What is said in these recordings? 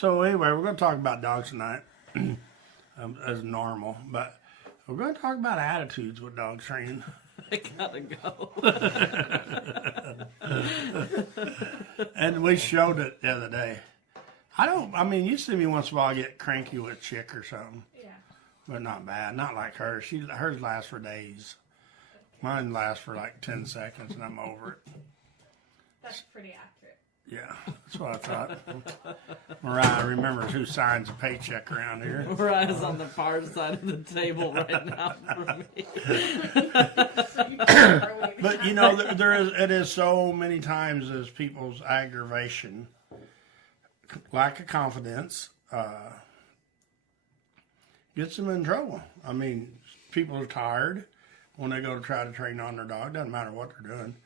So anyway, we're going to talk about dogs tonight, as normal, but we're going to talk about attitudes with dog training. I gotta go. And we showed it the other day. You see me once in a while get cranky with Chick or something. Yeah. But not bad. Not like hers. Hers lasts for days. Mine lasts for like 10 seconds and I'm over it. That's pretty accurate. Yeah, that's what I thought. Mariah remembers who signs a paycheck around here. Mariah's on the far side of the table right now for me. But it is so many times as people's aggravation, lack of confidence, gets them in trouble. I mean, people are tired when they go to try to train on their dog. Doesn't matter what they're doing.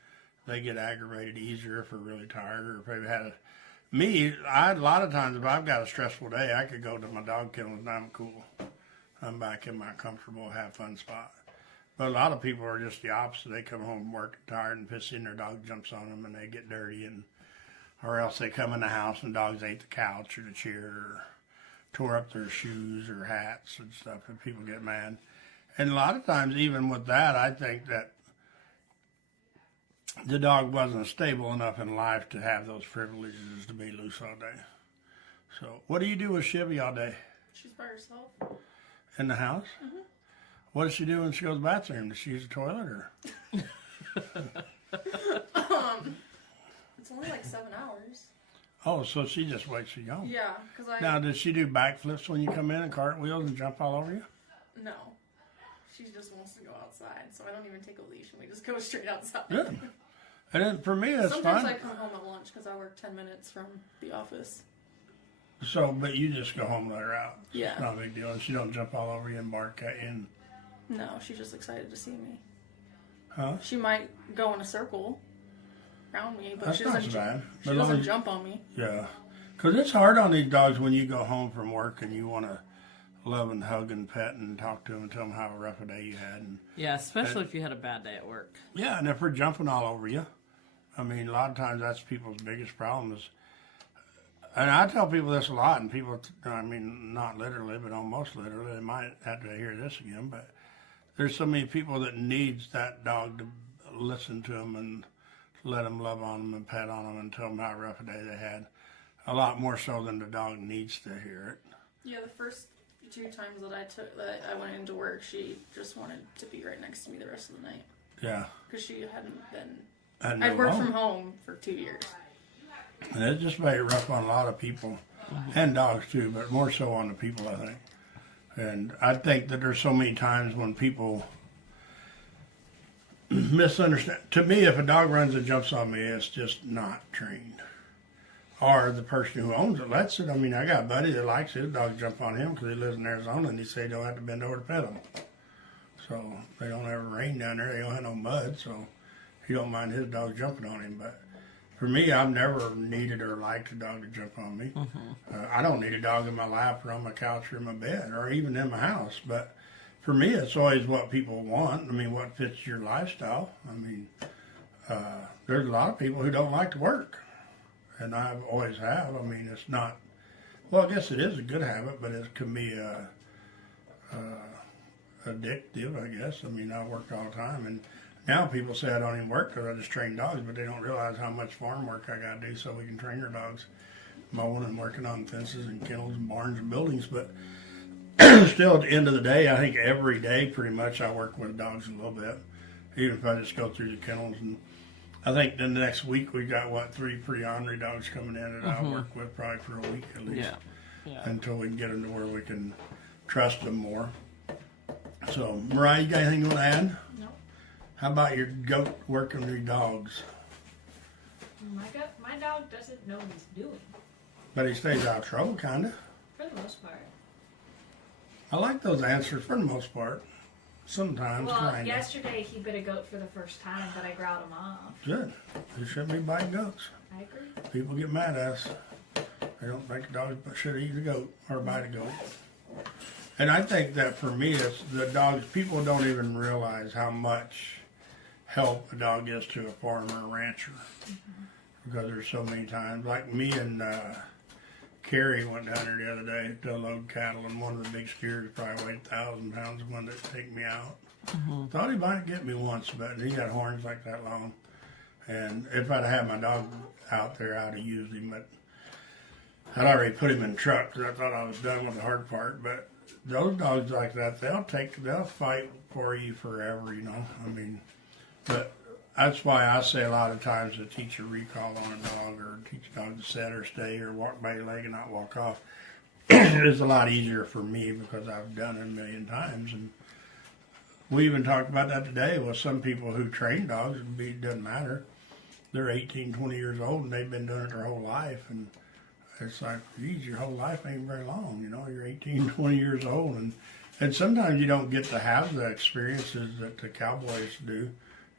They get aggravated easier if they're really tired or if they've had a lot of times if I've got a stressful day, I could go to my dog kennel and I'm cool. I'm back in my comfortable, have fun spot. But a lot of people are just the opposite. They come home from work tired and pissy and their dog jumps on them and they get dirty, or else they come in the house and dogs ate the couch or the chair or tore up their shoes or hats and stuff, and people get mad. And a lot of times, even with that, I think that the dog wasn't stable enough in life to have those privileges to be loose all day. So, what do you do with Chivy all day? She's by herself. In the house? Mm-hmm. What does she do when she goes to the bathroom? Does she use the toilet or? It's only like 7 hours. Oh, so she just waits for you home. Yeah, because Now, does she do backflips when you come in and cartwheels and jump all over you? No. She just wants to go outside, so I don't even take a leash and we just go straight outside. Good. And then for me, that's Sometimes fun. I come home at lunch because I work 10 minutes from the office. So, but you just go home and let her out. Yeah. It's not a big deal. And she don't jump all over you and bark at you. And, No, she's just excited to see me. huh? She might go in a circle around me, but That's she not doesn't, so bad. she But as long doesn't as- jump on me. Yeah. Because it's hard on these dogs when you go home from work and you want to love and hug and pet and talk to them and tell them how rough a day you had. And Yeah, especially if you had a bad day at work. yeah, and if they're jumping all over you, I mean, a lot of times that's people's biggest problem is, and I tell people this a lot, and people, I mean, not literally, but almost literally, they might have to hear this again, but there's so many people that needs that dog to listen to them and let them love on them and pet on them and tell them how rough a day they had. A lot more so than the dog needs to hear it. Yeah, the first 2 times that I went into work, she just wanted to be right next to me the rest of the night. Yeah. Because she hadn't been. And I'd worked from home for 2 years. And it just made it rough on a lot of people, and dogs too, but more so on the people, I think. And I think that there's so many times when people misunderstand. To me, if a dog runs and jumps on me, it's just not trained. Or the person who owns it lets it. I mean, I got a buddy that likes his dog jump on him because he lives in Arizona, and he said he don't have to bend over to pet him. So they don't ever rain down there. They don't have no mud, so he don't mind his dog jumping on him. But for me, I've never needed or liked a dog to jump on me. I don't need a dog in my lap or on my couch or in my bed or even in my house. But for me, it's always what people want. I mean, what fits your lifestyle. I mean, there's a lot of people who don't like to work. And I've always have. I mean, it's not, well, I guess it is a good habit, but it can be addictive, I guess. I mean, I work all the time. And now people say I don't even work because I just train dogs, but they don't realize how much farm work I got to do so we can train our dogs. Mowing and working on fences and kennels and barns and buildings. But still, at the end of the day, I think every day pretty much I work with dogs a little bit, even if I just go through the kennels. And I think the next week we got, 3 pretty ornery dogs coming in that I'll work with probably for a week at least. Yeah. Until we can get them to where we can trust them more. So, Mariah, you got anything you want to add? No. How about your goat working with your dogs? My dog doesn't know what he's doing, But he stays out of trouble, kind of. for the most part. I like those answers for the most part. Sometimes, Well, kind of. yesterday he bit a goat for the first time, but I growled him off. Good. You shouldn't be biting goats. I agree. People get mad at us. They don't think a dog should eat a goat or bite a goat. And I think that for me, it's the dogs, people don't even realize how much help a dog is to a farmer or rancher. Because there's so many times, like me and Carrie went down there the other day to unload cattle, and one of the big steers probably weighed 1,000 pounds. The one that take me out. Thought he might get me once, but he got horns like that long. And if I'd had my dog out there, I'd have used him. But I'd already put him in the truck because I thought I was done with the hard part. But those dogs like that, they'll fight for you forever, you know. I mean, but that's why I say a lot of times to teach a recall on a dog, or teach a dog to sit or stay or walk by your leg and not walk off. It's a lot easier for me because I've done it a million times. And we even talked about that today with some people who train dogs. It doesn't matter. They're 18, 20 years old and they've been doing it their whole life. And it's like, geez, your whole life ain't very long. You know, you're 18, 20 years old. And sometimes you don't get to have the experiences that the cowboys do,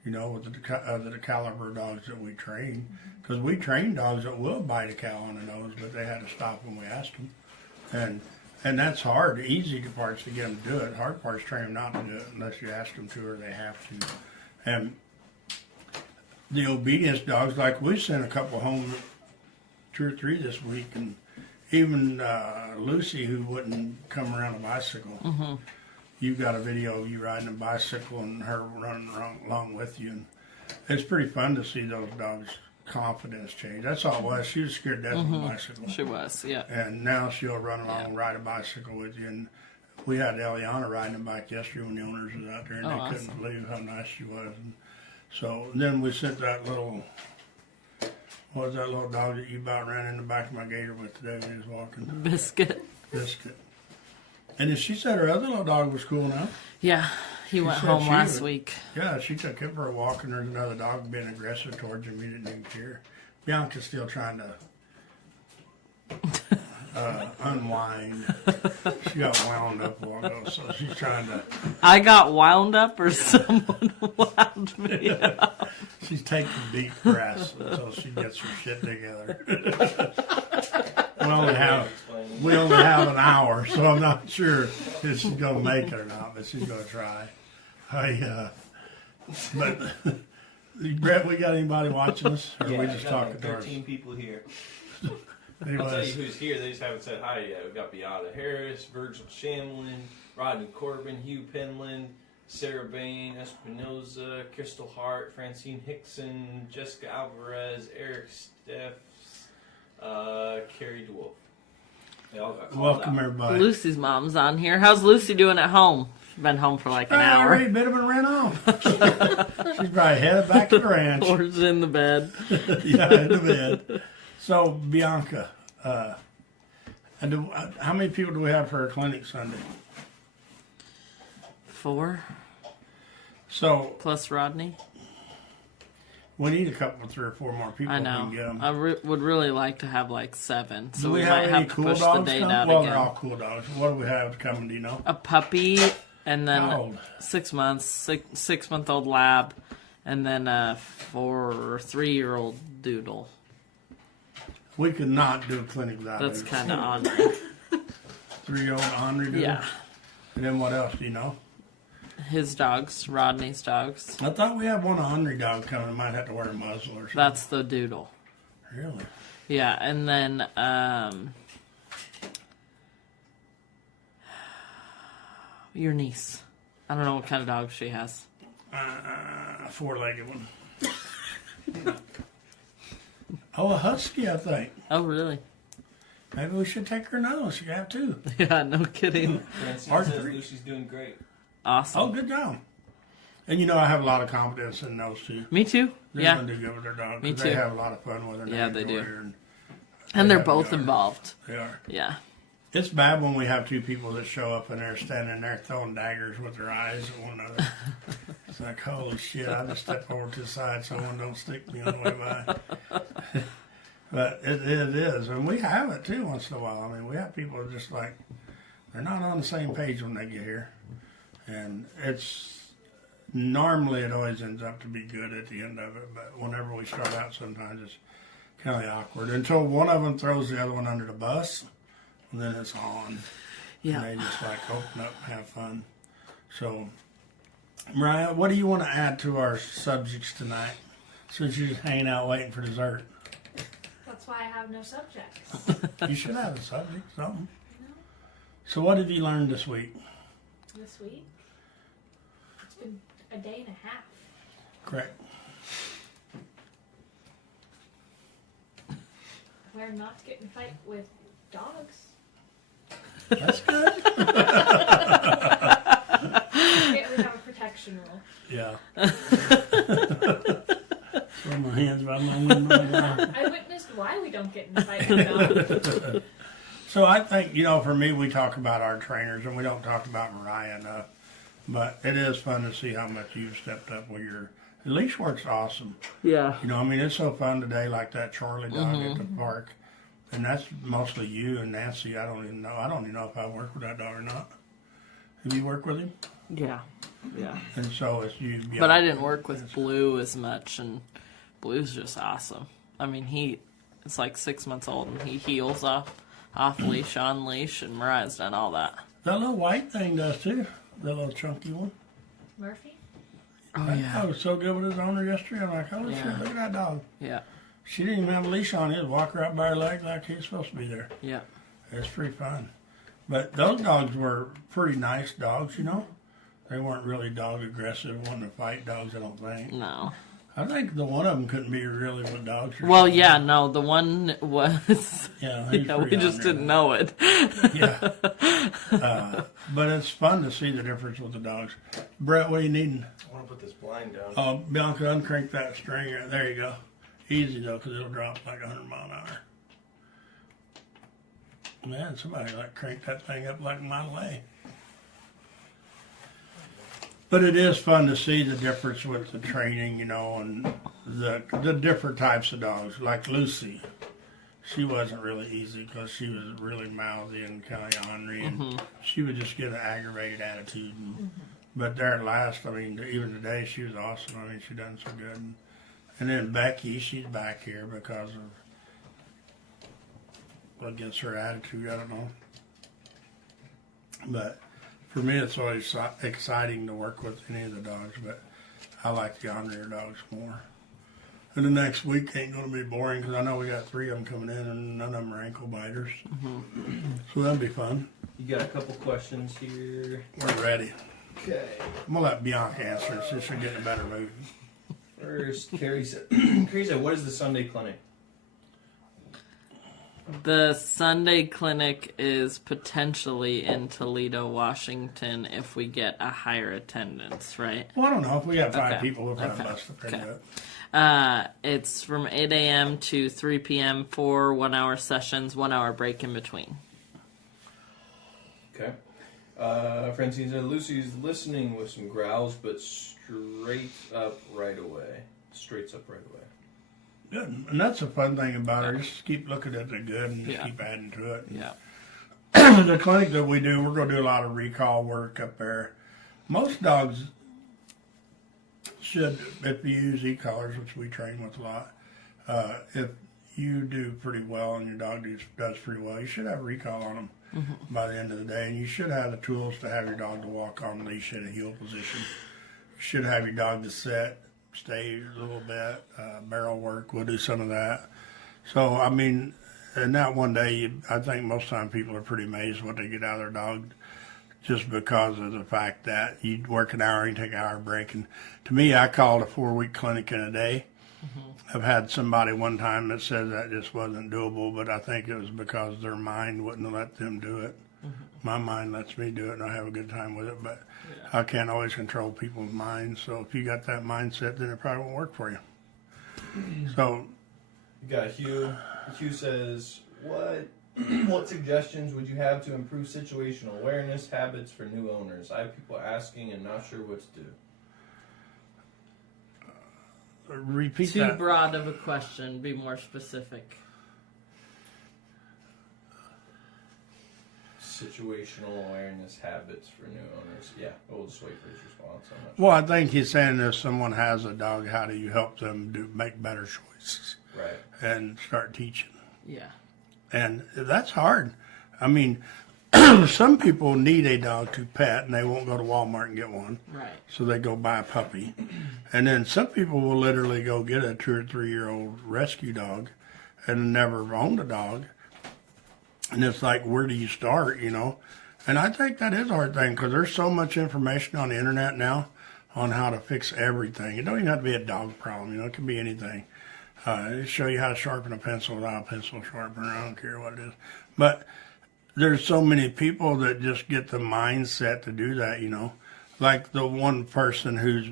you know, with the caliber of dogs that we train. Because we train dogs that will bite a cow on the nose, but they had to stop when we asked them. And that's hard. The easy part's to get them to do it. Hard part's train them not to do it unless you ask them to or they have to. And the obedience dogs, like we sent a couple home, 2 or 3 this week, and even Lucy, who wouldn't come around a bicycle. You got a video of you riding a bicycle and her running along with you. And it's pretty fun to see those dogs' confidence change. That's all it was. She was scared to death of a bicycle. She was, yeah. And now she'll run along and ride a bicycle with you. And we had Eliana riding a bike yesterday when the owners was out there, and they couldn't believe how nice she was. And so then we sent that little, what was that little dog that you about ran in the back of my gator with today when he was walking? Biscuit. And then she said her other little dog was cool now. Yeah, he went home last week. Yeah, she took him for a walk, and there's another dog being aggressive towards him. He didn't even care. Bianca's still trying to unwind. She got wound up a while ago, so she's trying to. I got wound up, or someone wound me up? She's taking deep breaths until she gets her shit together. We only have an hour, so I'm not sure if she's gonna make it or not, but she's gonna try. But Brett, we got anybody watching us, or Yeah, we just talking like to 13 people here. I'll Anyways, tell you who's here. They just haven't said hi yet. We've got Beata Harris, Virgil Shamlin, Rodney Corbin, Hugh Penland, Sarah Bain, Espinoza, Crystal Hart, Francine Hickson, Jessica Alvarez, Eric Steffs, Carrie DeWolf. They all got called welcome out. everybody. Lucy's mom's on here. How's Lucy doing at home? She's been home for like an hour. Every bit of it ran off. She's probably headed back to the ranch. Or is in the bed. Yeah, in the bed. So Bianca, how many people do we have for our clinic Sunday? 4 So plus Rodney. we need a couple, 3 or 4 more people. I if know. We can get 'em. I would really like to have like 7, so Do we we might have any have to cool push the dogs date coming? out Well, again. they're all cool dogs. What do we have coming? Do you know? A puppy, and then How old? 6 months, 6-month-old lab, and then a 3-year-old doodle. We could not do a clinic without That's it. kind of on. 3-year-old Henry. Doodle? Yeah, And then what else? Do you know? his dogs, Rodney's dogs. I thought we had one Henry dog coming. It might have to wear a muzzle or something. That's the doodle. Really? Yeah, and then your niece. I don't know what kind of dog she has. A 4-legged one. Oh, a husky, I think. Oh, really? Maybe we should take her another one. She could have 2. Yeah, no kidding. Francine Hard says three. Lucy's doing great. Awesome. Oh, good job. And you know, I have a lot of confidence in those 2. Me too. They're Yeah, going to do good with their dog. Me 'Cause They too. have a lot of fun with her. Yeah, they do. enjoy her, and they're Yeah, both they are. involved. They are. Yeah. It's bad when we have 2 people that show up and they're standing there throwing daggers with their eyes at one another. It's like, holy shit, I just step over to the side so one don't stick me on the way by. But it is. And we have it too once in a while. I mean, we have people that just like, they're not on the same page when they get here. And normally it always ends up to be good at the end of it. But whenever we start out, sometimes it's kind of awkward until one of them throws the other one under the bus. And then it's on. Yeah. And they just like open up and have fun. So, Mariah, what do you want to add to our subjects tonight? Since you're just hanging out waiting for dessert. That's That's why I have no subjects. You should have a subject, something. You know, So what have you learned this week? this week, it's been a day and a half. Correct. Where not to get in a fight with dogs. That's good. Yeah, we have a protection rule. Yeah. Throw my hands by my I witnessed why we don't get in a fight with dogs. So I think, for me, we talk about our trainers and we don't talk about Mariah enough. But it is fun to see how much you've stepped up with your leash work's awesome. Yeah. It's so fun today, like that Charlie dog at the park. And that's mostly you and Nancy. I don't even know. I don't even know if I work with that dog or not. Have you worked with him? Yeah. Yeah. And so it's you. But I didn't work with Blue as much, and Blue's just awesome. I mean, it's like 6 months old, and he heals off leash, on leash, and Mariah's done all that. That little white thing does too. That little chunky one. Murphy? Oh, yeah. I was so good with his owner yesterday. I'm like, holy shit, Yeah. look at that dog. Yeah. She didn't even have a leash on. He was walking right by her leg like he's supposed to be there. Yeah. It's pretty fun. But those dogs were pretty nice dogs, They weren't really dog aggressive, wanting to fight dogs, I don't think. No. I think the one of them couldn't be really with dogs. Or Well, something. yeah, no, the one was. Yeah, Yeah, we just didn't know it. Yeah. But it's fun to see the difference with the dogs. Brett, what are you needing? I want to put this blind down. Bianca, uncrank that string. There you go. Easy, though, because it'll drop like 100 mile an hour. Man, somebody cranked that thing up like a mile away. But it is fun to see the difference with the training, and the different types of dogs. Like Lucy, she wasn't really easy because she was really mouthy and kind of ornery, and she would just get an aggravated attitude. But there at last, even today, she was awesome. She done so good. And then Becky, she's back here because of, I guess, her attitude. I don't know. But for me, it's always exciting to work with any of the dogs, but I like the ornery dogs more. And the next week ain't going to be boring because I know we got 3 of them coming in and none of them are ankle biters. So that'll be fun. You got a couple questions here. We're ready. Okay. I'm going to let Bianca answer it since she'll get in a better mood. First, Carrie said, what is the Sunday clinic? The Sunday clinic is potentially in Toledo, Washington, if we get a higher attendance, right? Well, I don't know. If we got 5 Okay. people, we'll probably Okay. bust up pretty Okay. good. It's from 8 a.m. to 3 p.m. for 1-hour sessions, 1-hour break in between. Okay. Francine said, Lucy's listening with some growls, but straights up right away. Good. And that's a fun thing about her. Just keep looking at the good and just Yeah. keep adding to it. Yeah. The clinic that we do, we're going to do a lot of recall work up there. Most dogs should, if you use e-collars, which we train with a lot, if you do pretty well and your dog does pretty well, you should have recall on them by the end of the day. And you should have the tools to have your dog to walk on leash in a heel position. You should have your dog to sit, stay a little bit, barrel work. We'll do some of that. So, and that one day, I think most time people are pretty amazed what they get out of their dog just because of the fact that you work an hour and take an hour break. And to me, I call it a 4-week clinic in a day. I've had somebody one time that said that just wasn't doable, but I think it was because their mind wouldn't let them do it. My mind lets me do it, and I have a good time with it, but I can't always control people's minds. So if you got that mindset, then it probably won't work for you. So You got Hugh. Hugh says, what suggestions would you have to improve situational awareness habits for new owners? I have people asking and not sure what to do. repeat Too that. broad of a question. Be more specific. Situational awareness habits for new owners. Yeah, we'll just wait for his response on that. Well, I think he's saying if someone has a dog, how do you help them make better choices Right. and start teaching? Yeah. And that's hard. Some people need a dog to pet, and they won't go to Walmart and get one. Right. So they go buy a puppy. And then some people will literally go get a 2 or 3 year old rescue dog and never owned a dog. And it's like, where do you start, you know? And I think that is a hard thing because there's so much information on the internet now on how to fix everything. It don't even have to be a dog problem, you know, it can be anything. It show you how to sharpen a pencil without a pencil sharpener. I don't care what it is. But there's so many people that just get the mindset to do that, you know. Like the one person who's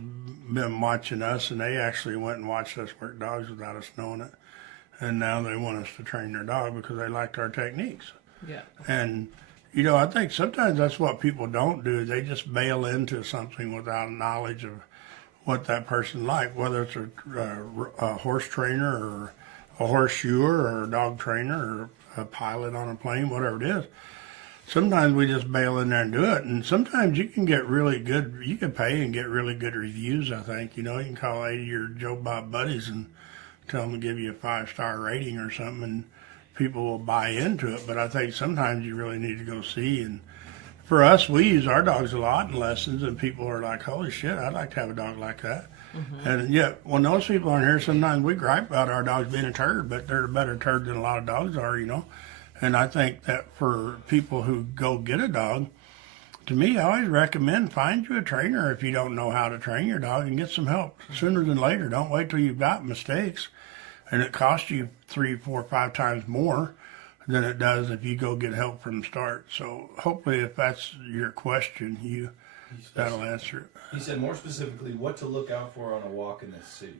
been watching us, and they actually went and watched us work dogs without us knowing it. And now they want us to train their dog because they liked our techniques. Yeah. And, you know, I think sometimes that's what people don't do. They just bail into something without knowledge of what that person like, whether it's a horse trainer or a horseshoer or a dog trainer or a pilot on a plane, whatever it is. Sometimes we just bail in there and do it. And sometimes you can get really good, you can pay and get really good reviews, I think. You know, you can call 80 of your Joe Bob buddies and tell them to give you a 5-star rating or something, and people will buy into it. But I think sometimes you really need to go see. And for us, we use our dogs a lot in lessons, and people are like, holy shit, I'd like to have a dog like that. Mm-hmm. And yet, when those people aren't here, sometimes we gripe about our dogs being a turd, but they're a better turd than a lot of dogs are, you know. And I think that for people who go get a dog, to me, I always recommend find you a trainer if you don't know how to train your dog and get some help sooner than later. Don't wait till you've got mistakes and it costs you 3, 4, 5 times more than it does if you go get help from the start. So hopefully if that's your question, that'll answer it. He said more specifically what to look out for on a walk in the city.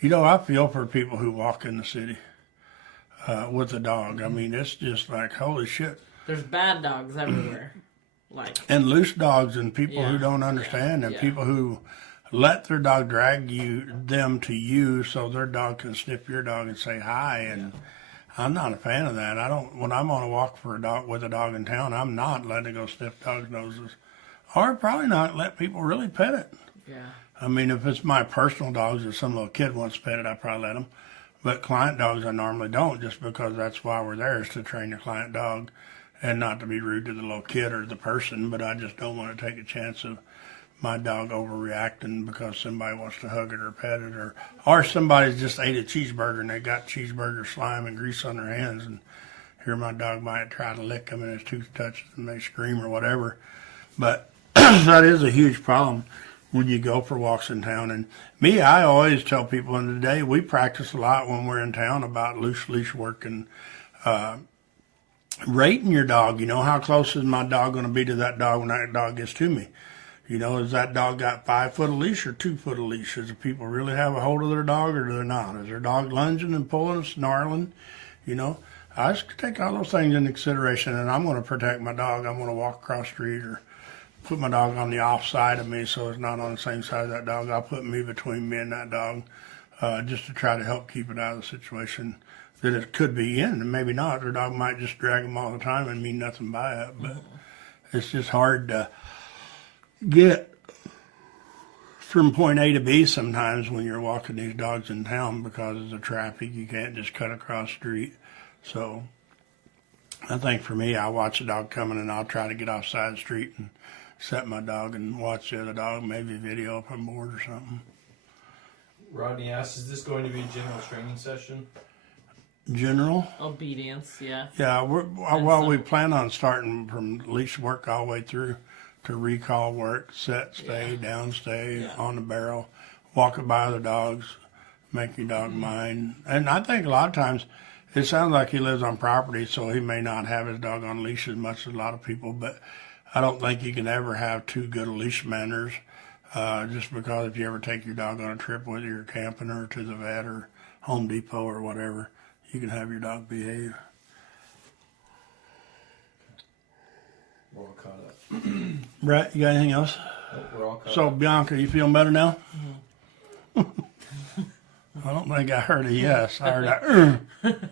You know, I feel for people who walk in the city with a dog. I mean, it's just like, holy shit. There's bad dogs everywhere. And loose dogs and people who don't understand and people who let their dog drag them to you so their dog can sniff your dog and say hi. And I'm not a fan of that. When I'm on a walk with a dog in town, I'm not letting it go sniff dogs' noses. Or probably not let people really pet it. Yeah. I mean, if it's my personal dogs or some little kid wants to pet it, I probably let them. But client dogs, I normally don't, just because that's why we're there, is to train the client dog and not to be rude to the little kid or the person. But I just don't want to take a chance of my dog overreacting because somebody wants to hug it or pet it, or somebody just ate a cheeseburger and they got cheeseburger slime and grease on their hands, and here my dog might try to lick them and his tooth touches and they scream or whatever. But that is a huge problem when you go for walks in town. And me, I always tell people in the day, we practice a lot when we're in town about loose leash work and rating your dog. You know, how close is my dog going to be to that dog when that dog gets to me? You know, has that dog got 5 foot of leash or 2 foot of leash? Does the people really have a hold of their dog or do they not? Is their dog lunging and pulling and snarling? You know, I just take all those things into consideration, and I'm going to protect my dog. I'm going to walk across the street or put my dog on the off side of me so it's not on the same side of that dog. I'll put me between me and that dog just to try to help keep it out of the situation that it could be in. And maybe not. Their dog might just drag them all the time and mean nothing by it. But it's just hard to get from point A to B sometimes when you're walking these dogs in town because of the traffic. You can't just cut across the street. So I think for me, I watch a dog coming and I'll try to get off side of the street and set my dog and watch the other dog, maybe video if I'm bored or something. Rodney asks, is this going to be a general training session? General? Obedience, yeah. Yeah, we plan on starting from leash work all the way through to recall work, set, stay, down, stay, on the barrel, walk it by other dogs, make your dog mind. And I think a lot of times it sounds like he lives on property, so he may not have his dog on leash as much as a lot of people, but I don't think you can ever have too good leash manners just because if you ever take your dog on a trip, whether you're camping or to the vet or Home Depot or whatever, you can have your dog behave. We're all caught up. Brett, you got anything else? Nope, we're all caught So, up. Bianca, you feeling better now? Mm-hmm. I don't think I heard a yes. I heard a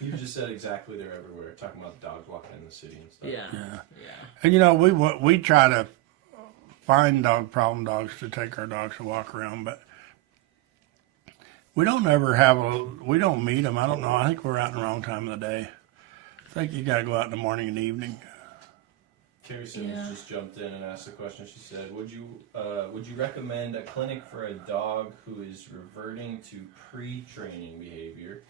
You just said exactly they're everywhere, talking about dogs walking in the city and stuff. Yeah. And you know, we try to find problem dogs to take our dogs to walk around, but we don't ever we don't meet them. I don't know. I think we're out in the wrong time of the day. I think you got to go out in the morning and evening. Carrie Simmons just jumped in and asked a question. She said, would you recommend a clinic for a dog who is reverting to pre-training behavior?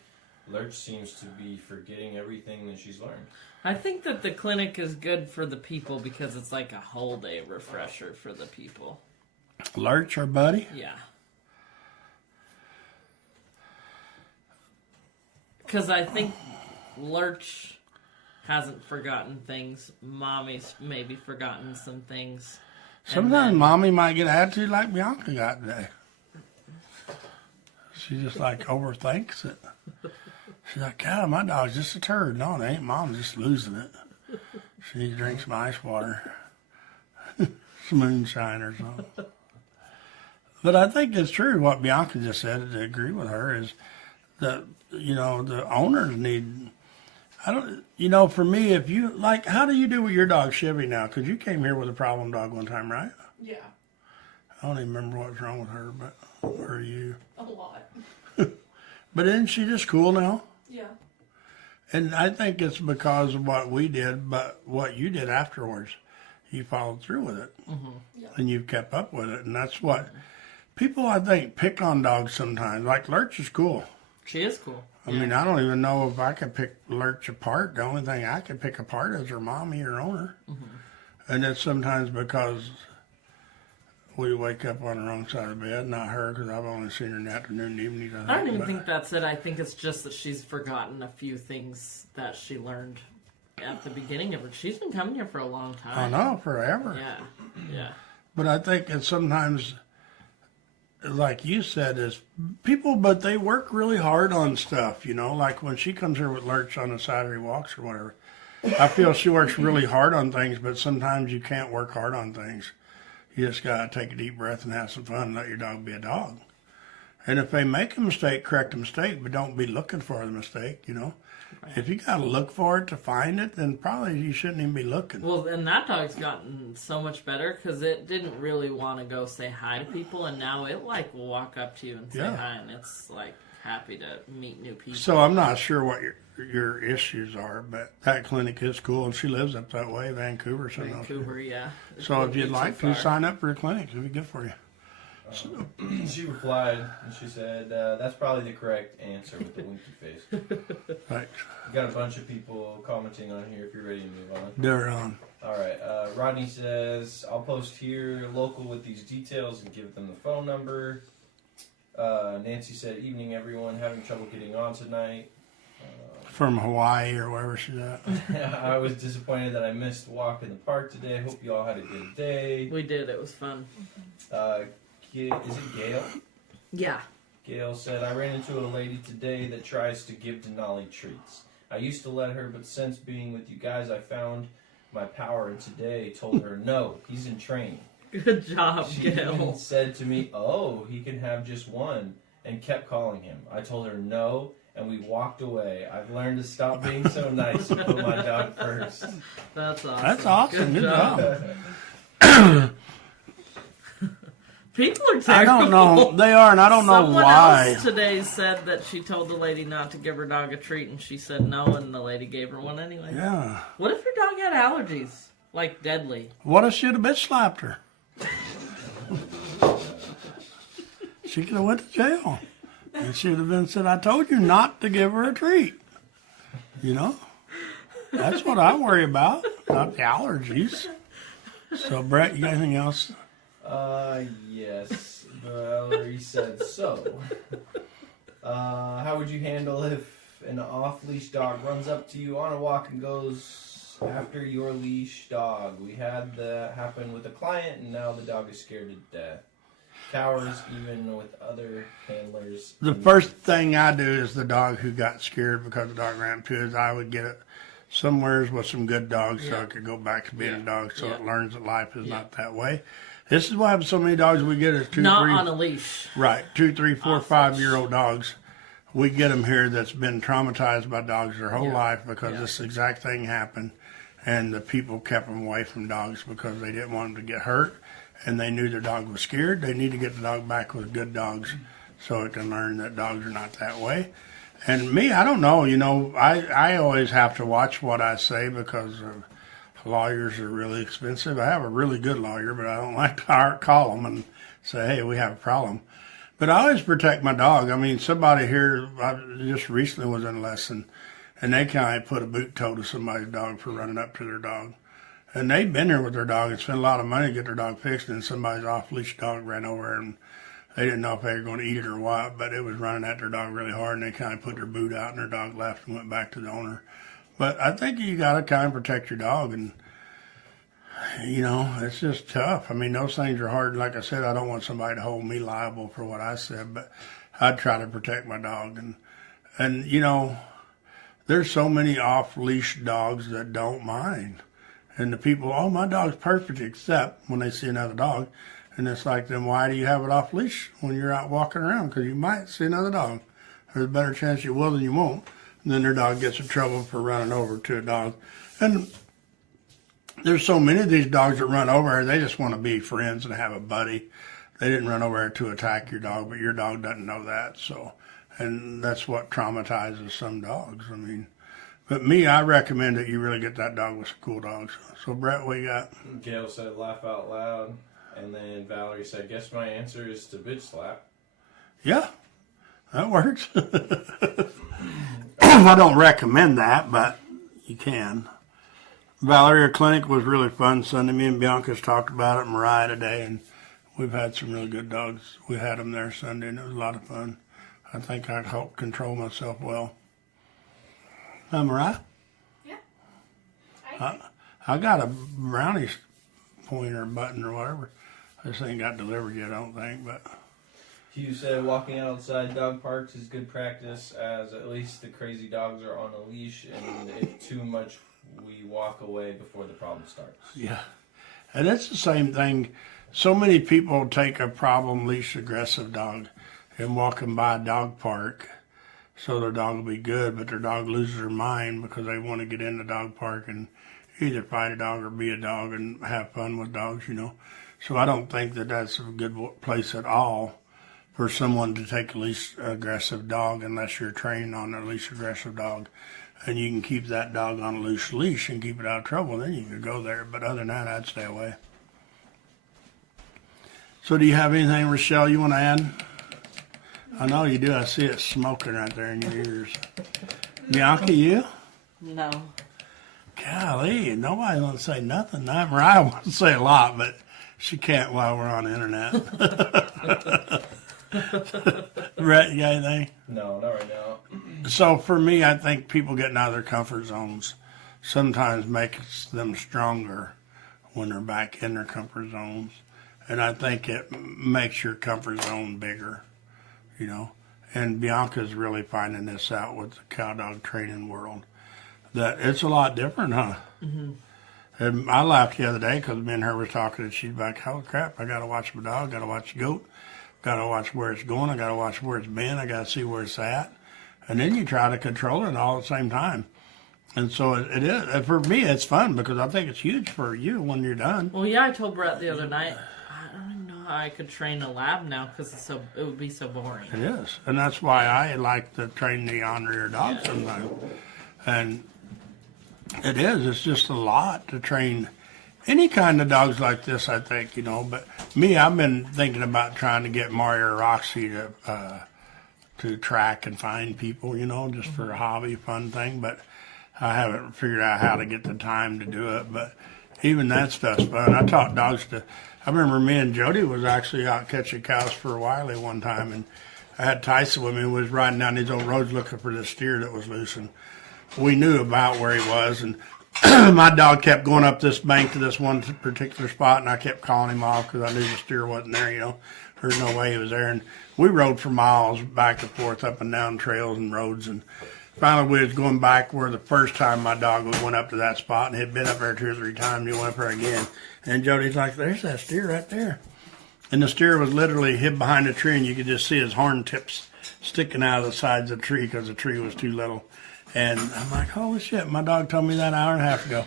Lurch seems to be forgetting everything that she's learned. I think that the clinic is good for the people because it's like a whole day refresher for the people. Lurch or Buddy? Yeah. Because I think Lurch hasn't forgotten things. Mommy's maybe forgotten some things. Sometimes Mommy might get attitude like Bianca got today. She just like overthinks it. She's like, God, my dog's just a turd. No, it ain't. Mom's just losing it. She needs to drink some ice water. Some moonshine or something. But I think it's true what Bianca just said, to agree with her, is that, you know, the owners need, for me, if you, like, how do you do with your dog Chevy now? Because you came here with a problem dog one time, right? Yeah, I don't even remember what was wrong with her, but, or you. a lot. But isn't she just cool now? Yeah. And I think it's because of what we did, but what you did afterwards. You followed through with it. Mm-hmm. Yeah. And you kept up with it. And that's what people, I think, pick on dogs sometimes. Like Lurch is cool. She is cool. I mean, I don't even know if I could pick Lurch apart. The only thing I could pick apart is her mommy or owner. Mm-hmm. And it's sometimes because we wake up on the wrong side of the bed, not her, because I've only seen her in the afternoon and evening. I don't even think that's it. I think it's just that she's forgotten a few things that she learned at the beginning of it. She's been coming here for a long time. I know, forever. Yeah. But I think it's sometimes, like you said, is people, but they work really hard on stuff, you know, like when she comes here with Lurch on the Saturday walks or whatever. I feel she works really hard on things, but sometimes you can't work hard on things. You just got to take a deep breath and have some fun and let your dog be a dog. And if they make a mistake, correct the mistake, but don't be looking for the mistake, you know. Right. If you got to look for it to find it, then probably you shouldn't even be looking. Well, and that dog's gotten so much better because it didn't really want to go say hi to people, and now it, like, will walk up to you and say hi, and it's, like, happy to meet new people. So I'm not sure what your issues are, but that clinic is cool, and she lives up that way, Vancouver. So Vancouver, yeah. So if you'd like to, sign up for the clinic. It'd be good for you. She replied, and she said, that's probably the correct answer with the winky face. Thanks. We got a bunch of people commenting on here if you're ready to move on. They're on. All right. Rodney says, I'll post here local with these details and give them the phone number. Nancy said, evening everyone, having trouble getting on tonight. From Hawaii or wherever she's at. I was disappointed that I missed walk in the park today. Hope you all had a good day. We did. It was fun. Is it Gail? Yeah. Gail said, I ran into a lady today that tries to give Denali treats. I used to let her, but since being with you guys, I found my power, and today told her, no, he's in training. Good job, She Gail. even said to me, oh, he can have just one, and kept calling him. I told her no, and we walked away. I've learned to stop being so nice and put my dog first. That's awesome. That's awesome. Good job. People are terrible. I don't know. They are, and I don't know why. Someone else today said that she told the lady not to give her dog a treat, and she said no, and the lady gave her one anyway. Yeah. What if your dog had allergies? Like deadly? What if she'd have bitch slapped her? She could have went to jail. And she would have been said, I told you not to give her a treat. You know? That's what I worry about, not the allergies. So, Brett, you got anything else? Yes. Valerie said so. How would you handle if an off-leash dog runs up to you on a walk and goes after your leash dog? We had that happen with a client, and now the dog is scared to death. Cowers even with other handlers. The first thing I do is the dog who got scared because the dog ran to is I would get it somewheres with some good dogs so it could go back to being a dog so it learns that life is not that way. This is why I have so many dogs we get is Not on a leash. Right, 2, 3, 4, 5-year-old dogs. We get them here that's been traumatized by dogs their whole life because this exact thing happened, and the people kept them away from dogs because they didn't want them to get hurt, and they knew their dog was scared. They need to get the dog back with good dogs so it can learn that dogs are not that way. And me, I don't know. You know, I always have to watch what I say because of lawyers are really expensive. I have a really good lawyer, but I don't like to call them and say, hey, we have a problem. But I always protect my dog. I mean, somebody here, I just recently was in a lesson, and they kind of put a boot toe to somebody's dog for running up to their dog. And they'd been there with their dog and spent a lot of money to get their dog fixed, and somebody's off-leash dog ran over, and they didn't know if they were going to eat it or what, but it was running at their dog really hard, and they kind of put their boot out, and their dog left and went back to the owner. But I think you got to kind of protect your dog, and, you know, it's just tough. I mean, those things are hard. Like I said, I don't want somebody to hold me liable for what I said, but I try to protect my dog. And you know, there's so many off-leash dogs that don't mind. And the people, oh, my dog's perfect, except when they see another dog. And it's like, then why do you have it off leash when you're out walking around? Because you might see another dog. There's a better chance you will than you won't. And then their dog gets in trouble for running over to a dog. And there's so many of these dogs that run over her, they just want to be friends and have a buddy. They didn't run over her to attack your dog, but your dog doesn't know that. So, and that's what traumatizes some dogs. I mean, but me, I recommend that you really get that dog with some cool dogs. So, Brett, what you got? Gail said laugh out loud. And then Valerie said, guess my answer is to bitch slap. Yeah, that works. I don't recommend that, but you can. Valeria Clinic was really fun Sunday. Me and Bianca's talked about it, Mariah today, and we've had some really good dogs. We had them there Sunday, and it was a lot of fun. I think I helped control myself well. Mariah? Yeah. I got a brownies pointer button or whatever. This ain't got delivered yet, I don't think, but... Hugh said walking outside dog parks is good practice, as at least the crazy dogs are on a leash, and if too much, we walk away before the problem starts. Yeah, and it's the same thing. So many people take a problem leash aggressive dog and walk them by a dog park so their dog will be good, but their dog loses their mind because they want to get in the dog park and either fight a dog or be a dog and have fun with dogs, you know. So I don't think that that's a good place at all for someone to take a leash aggressive dog unless you're trained on a leash aggressive dog. And you can keep that dog on a loose leash and keep it out of trouble, then you could go there. But other than that, I'd stay away. So do you have anything, Rochelle, you want to add? I know you do. I see it smoking right there in your ears. Bianca, you? No. Golly, nobody wants to say nothing. Mariah wants to say a lot, but she can't while we're on the internet. Brett, you got anything? No, not right now. So for me, I think people getting out of their comfort zones sometimes makes them stronger when they're back in their comfort zones. And I think it makes your comfort zone bigger, you know. And Bianca's really finding this out with the cow dog training world, that it's a lot different, huh? Mm-hmm. And I laughed the other day because me and her were talking, and she's like, "Holy crap! I got to watch my dog. Got to watch the goat. Got to watch where it's going. I got to watch where it's been. I got to see where it's at." And then you try to control it all at the same time. And so it is. And for me, it's fun because I think it's huge for you when you're done. Well, yeah, I told Brett the other night, I don't even know how I could train a lab now because it would be so boring. It is, and that's why I like to train the on-rear dog sometimes. And it is. It's just a lot to train any kind of dogs like this, I think, you know. But me, I've been thinking about trying to get Mario or Roxy to track and find people, you know, just for a hobby, fun thing. But I haven't figured out how to get the time to do it. But even that stuff's fun. I taught dogs to. I remember me and Jody was actually out catching cows for a while one time, and I had Tyson with me and was riding down these old roads looking for this steer that was loose, and we knew about where he was, and my dog kept going up this bank to this one particular spot, and I kept calling him off because I knew the steer wasn't there, you know. There's no way he was there, and we rode for miles back and forth up and down trails and roads, and finally we was going back where the first time my dog went up to that spot, and had been up there 2 or 3 times, and he went up there again, and Jody's like, "There's that steer right there." And the steer was literally hid behind a tree, and you could just see his horn tips sticking out of the sides of the tree because the tree was too little. And I'm like, holy shit, my dog told me that an hour and a half ago.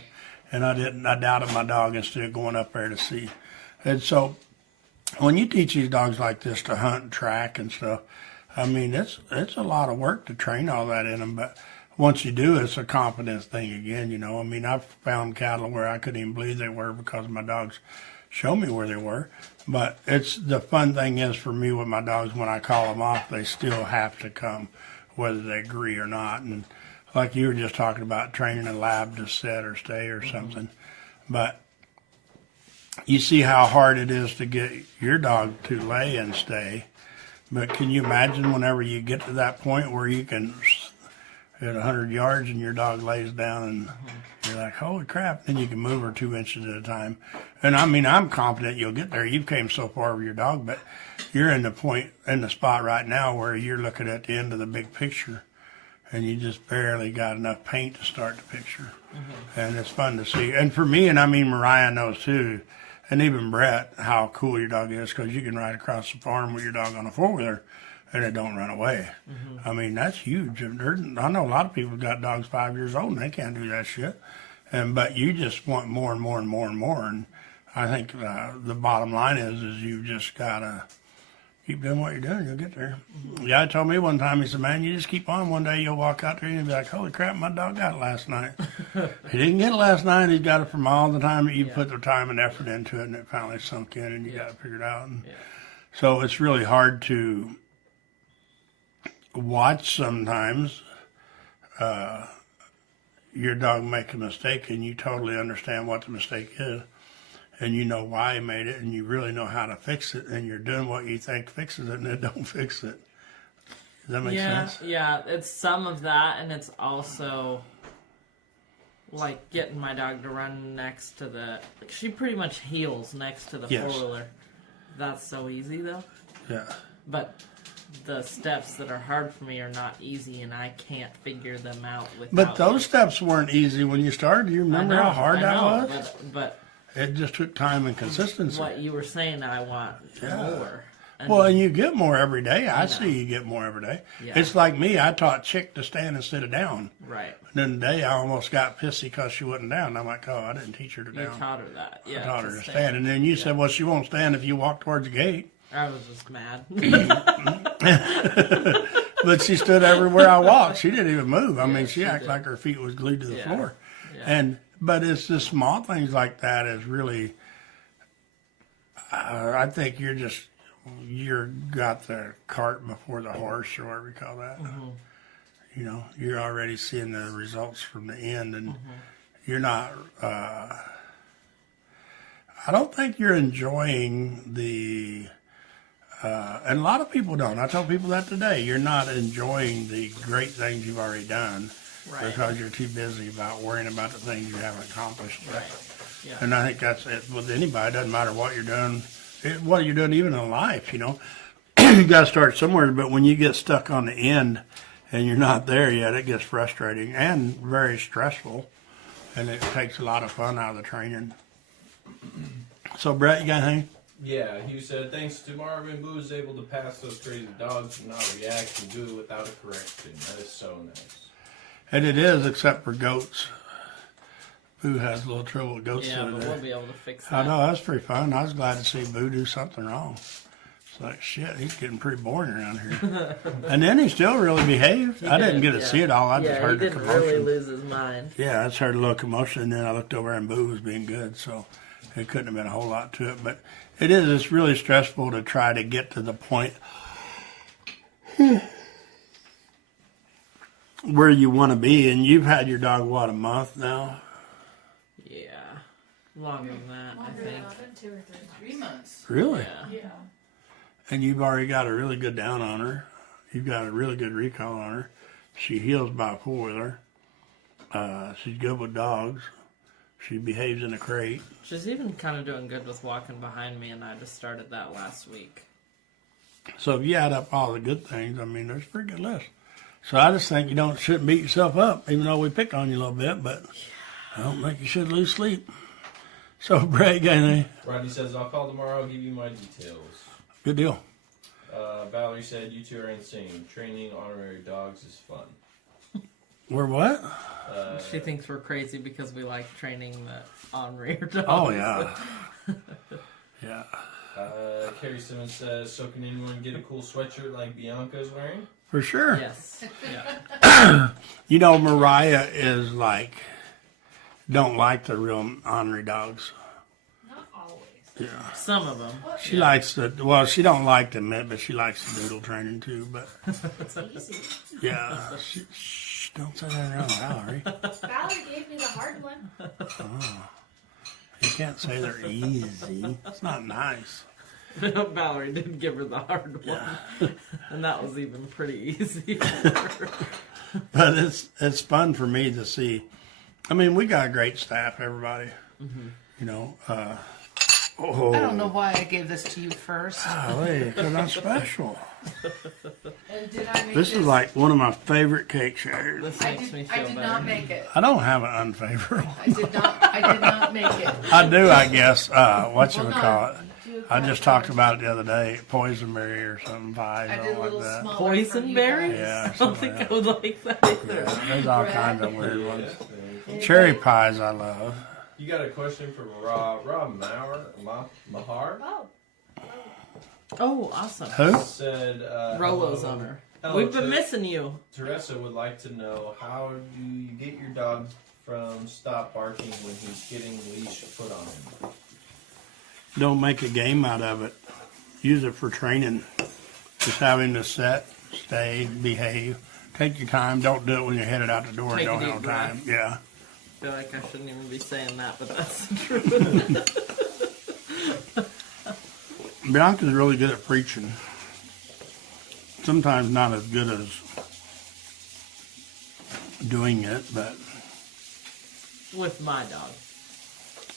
And I didn't. I doubted my dog instead of going up there to see. And so when you teach these dogs like this to hunt and track and stuff, I mean, it's a lot of work to train all that in them. But once you do, it's a confidence thing again, you know. I mean, I've found cattle where I couldn't even believe they were because my dogs show me where they were. But it's the fun thing is for me with my dogs, when I call them off, they still have to come, whether they agree or not. And like you were just talking about training a lab to sit or stay or something. But you see how hard it is to get your dog to lay and stay. But can you imagine whenever you get to that point where you can at 100 yards and your dog lays down and you're like, holy crap, then you can move her 2 inches at a time. And I mean, I'm confident you'll get there. You've came so far with your dog, but you're in the spot right now where you're looking at the end of the big picture and you just barely got enough paint to start the picture. And it's fun to see. And for me, and I mean, Mariah knows too, and even Brett, how cool your dog is, because you can ride across the farm with your dog on a four-wheeler and it don't run away. I mean, that's huge. I know a lot of people got dogs 5 years old and they can't do that shit. But you just want more and more and more and more. And I think the bottom line is you just gotta keep doing what you're doing. You'll get there. The guy told me one time, he said, man, you just keep on. One day you'll walk out there and you'll be like, holy crap, my dog got it last night. He didn't get it last night. He got it from all the time that you put the time and effort into it, and it finally sunk in and you got it figured out. And so it's really hard to watch sometimes your dog make a mistake and you totally understand what the mistake is and you know why he made it and you really know how to fix it and you're doing what you think fixes it and it don't fix it. Does that make sense? Yeah, it's some of that, and it's also like getting my dog to run next to she pretty much heels next to the four-wheeler. That's so easy though. Yeah. But the steps that are hard for me are not easy, and I can't figure them out without. But those steps weren't easy when you started. Do you remember how hard that was? But it just took time and consistency. What you were saying, I want more. And you get more every day. I see you get more every day. Yeah. It's like me. I taught Chick to stand instead of down. Right. And then today I almost got pissy because she wasn't down. I'm like, oh, I didn't teach her to down. You taught her that. Yeah. I taught her to stand. And then you said, well, she won't stand if you walk towards the gate. I was just mad. But she stood everywhere I walked. She didn't even move. I mean, she acted like her feet was glued to the floor. Yeah. But it's the small things like that is really, I think you're got the cart before the horse, or whatever you call that. You know, you're already seeing the results from the end, and you're not, I don't think you're enjoying the, and a lot of people don't. I tell people that today. You're not enjoying the great things you've already done because you're too busy about worrying about the things you haven't accomplished yet. Yeah. And I think that's it with anybody. It doesn't matter what you're doing, what you're doing even in life, you know. You got to start somewhere, but when you get stuck on the end and you're not there yet, it gets frustrating and very stressful, and it takes a lot of fun out of the training. So, Brett, you got anything? Yeah, he said, thanks to Marvin, Boo is able to pass those crazy dogs and not react and do it without a correction. That is so nice. And it is, except for goats. Boo has a little trouble with goats. Yeah, but we'll be able to fix that. I know, that's pretty fun. I was glad to see Boo do something wrong. It's like, shit, he's getting pretty boring around here. And then he still really behaved. I didn't get to see it all. I just heard the commotion. He didn't really lose his mind. Yeah, I just heard a little commotion, and then I looked over and Boo was being good, so it couldn't have been a whole lot to it. But it's really stressful to try to get to the point where you want to be. And you've had your dog, what, a month now? Yeah. Longer than that, I think. 2 or 3 months. Really? Yeah. And you've already got a really good down on her. You've got a really good recall on her. She heals by a four-wheeler. She's good with dogs. She behaves in a crate. She's even kind of doing good with walking behind me, and I just started that last week. So if you add up all the good things, I mean, there's a pretty good list. So I just think you shouldn't beat yourself up, even though we picked on you a little bit, but I don't think you should lose sleep. So, Brett, got anything? Rodney says, I'll call tomorrow, I'll give you my details. Good deal. Valerie said, you two are insane. Training honorary dogs is fun. We're what? She thinks we're crazy because we like training the on-rear dogs. Oh, yeah. Yeah. Carrie Simmons says, so can anyone get a cool sweatshirt like Bianca's wearing? For sure. Yes. Yeah. You know, Mariah is like, don't like the real ornery dogs. Not always. Yeah. Some of them. She likes the, well, she don't like the mitt, but she likes the doodle training too. But It's easy. yeah, shh, don't say that around Valerie. Valerie gave me the hard one. You can't say they're easy. It's not nice. Valerie did give her the hard one, and that was even pretty easy for her. But it's fun for me to see. I mean, we got a great staff, everybody. You know. I don't know why I gave this to you first. Golly, because I'm special. And did I make This is like one of my favorite cake shares. This I makes me did, feel I did better. not make it. I don't have an unfavorable. I did not make it. I do, I guess. What you Well, would no, call it? do I that just talked first. about it the other day. Poisonberry or something pie, I did a something like little that. smaller for you Boysenberry? guys. Yeah, I don't something think like I would like that either. Yeah, there's all Bread. kinds of weird ones. Anybody? Cherry pies I love. You got a question from Rob Mahar? Oh. Oh, awesome. Who? Said Rolo's hello. on her. Hello, We've been missing you. Teresa would like to know, how do you get your dog from stop barking when he's getting leash put on him? Don't make a game out of it. Use it for training. Just having to sit, stay, behave. Take your time. Don't do it when you're headed out the door. Take a Don't deep have no time. breath. Yeah. I feel like I shouldn't even be saying that, but that's the truth. Bianca's really good at preaching. Sometimes not as good as doing it, but With my dog.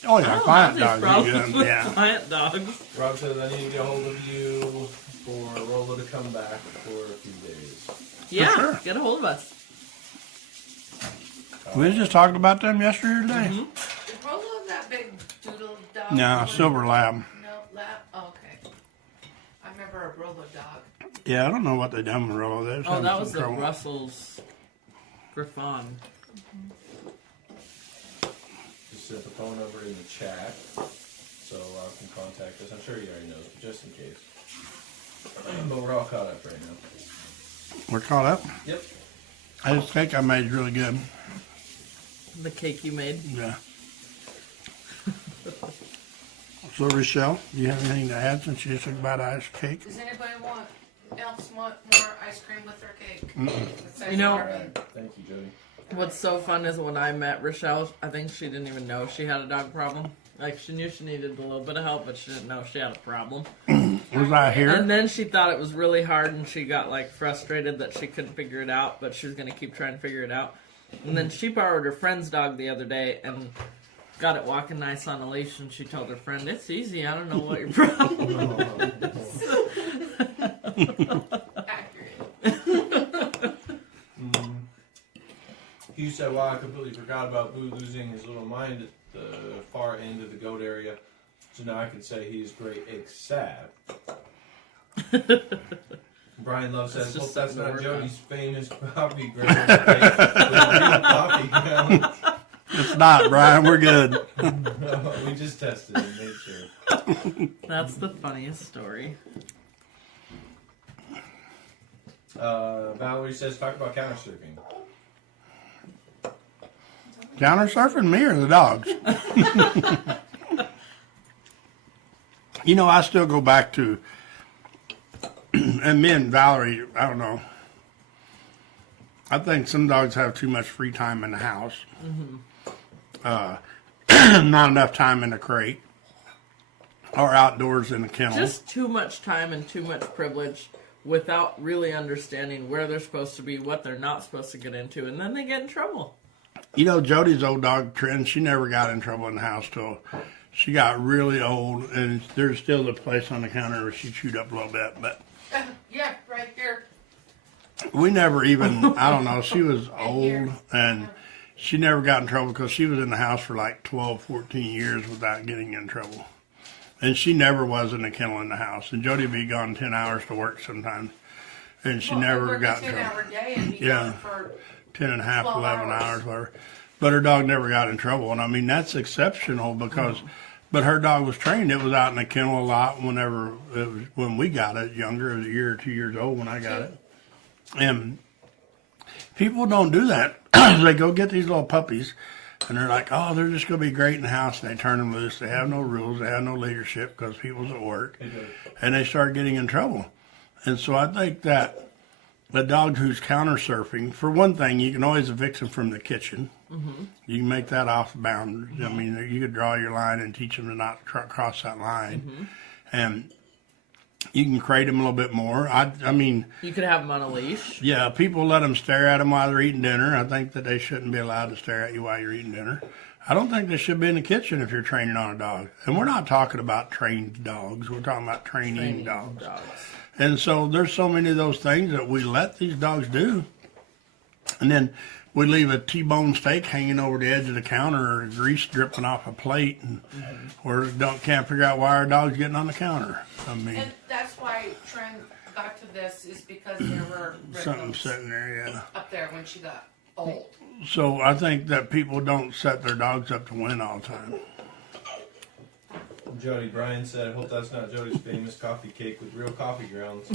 oh I yeah, don't client have these dogs are problems good. with Yeah. client dogs. Rob says, I need to get a hold of you for Rolo to come back for a few days. Yeah, sure. get a hold of us. We was just talking about them yesterday or today. Is Rolo that big doodle dog? No, silver lab. No, lab. Oh, okay. I remember a Rolo dog. Yeah, I don't know what they done with Rolo. They was Oh, having that some was the trouble. Russell's Griffon. Just set the phone number in the chat so Rob can contact us. I'm sure he already knows, but just in case. But we're all caught up right now. We're caught up. Yep. This cake I made is really good. The cake you made. Yeah. So, Rochelle, do you have anything to add since you just took about ice cake? Does anybody else want more ice cream with their cake? Besides You know- Marvin? Thank you, Jody. What's so fun is when I met Rochelle, I think she didn't even know she had a dog problem. Like, she knew she needed a little bit of help, but she didn't know she had a problem. Was I here? And then she thought it was really hard, and she got, like, frustrated that she couldn't figure it out, but she was going to keep trying to figure it out. And then she borrowed her friend's dog the other day and got it walking nice on a leash, and she told her friend, "It's easy, I don't know what your problem is." Accurate. Hugh said, wow, I completely forgot about Boo losing his little mind at the far end of the goat area. So now I can say he's great, except. Brian Love says, That's hope just that's something to not work Jody's famous coffee ground with real coffee ground. It's not, Brian. We're good. No, we just tested and made sure. That's the funniest story. Valerie says, talk about counter surfing. Counter surfing me or the dogs? You know, I still go back to, and me and Valerie, I don't know. I think some dogs have too much free time in the house. Not enough time in the crate or outdoors in the kennel. Just too much time and too much privilege without really understanding where they're supposed to be, what they're not supposed to get into, and then they get in trouble. You know, Jody's old dog, Trin, she never got in trouble in the house till she got really old, and there's still the place on the counter where she chewed up a little bit, but Yeah, right here. we never even, I don't know, she was old, here. and she never got in trouble because she was in the house for like 12, 14 years without getting in trouble. And she never was in a kennel in the house. And Jody would be gone 10 hours to work sometimes, and she Well, I never work got a in trouble. 10-hour day and be Yeah. gone for 10 and a half, 12 11 hours. hours, whatever. But her dog never got in trouble. And I mean, that's exceptional because, but her dog was trained. It was out in the kennel a lot when we got it younger. It was a year or 2 years old when I got it. And people don't do that. They go get these little puppies, and they're like, oh, they're just going to be great in the house, and they turn them loose. They have no rules. They have no leadership because people's at work, and they start getting in trouble. And so I think that the dog who's counter surfing, for one thing, you can always evict them from the kitchen. Mm-hmm. You can make that off boundaries. I mean, you could draw your line and teach them to not cross that line. Mm-hmm. And you can crate them a little bit more. I mean... You could have them on a leash. Yeah, people let them stare at them while they're eating dinner. I think that they shouldn't be allowed to stare at you while you're eating dinner. I don't think they should be in the kitchen if you're training on a dog. And we're not talking about trained dogs. We're talking about training dogs. And so there's so many of those things that we let these dogs do. And then we leave a T-bone steak hanging over the edge of the counter or grease dripping off a plate, and can't figure out why our dog's getting on the counter. I mean, And that's why Trent got to this is because there were something rhythms sitting there, yeah. up there when she got old. So I think that people don't set their dogs up to win all the time. Jody Bryan said, I hope that's not Jody's famous coffee cake with real coffee grounds.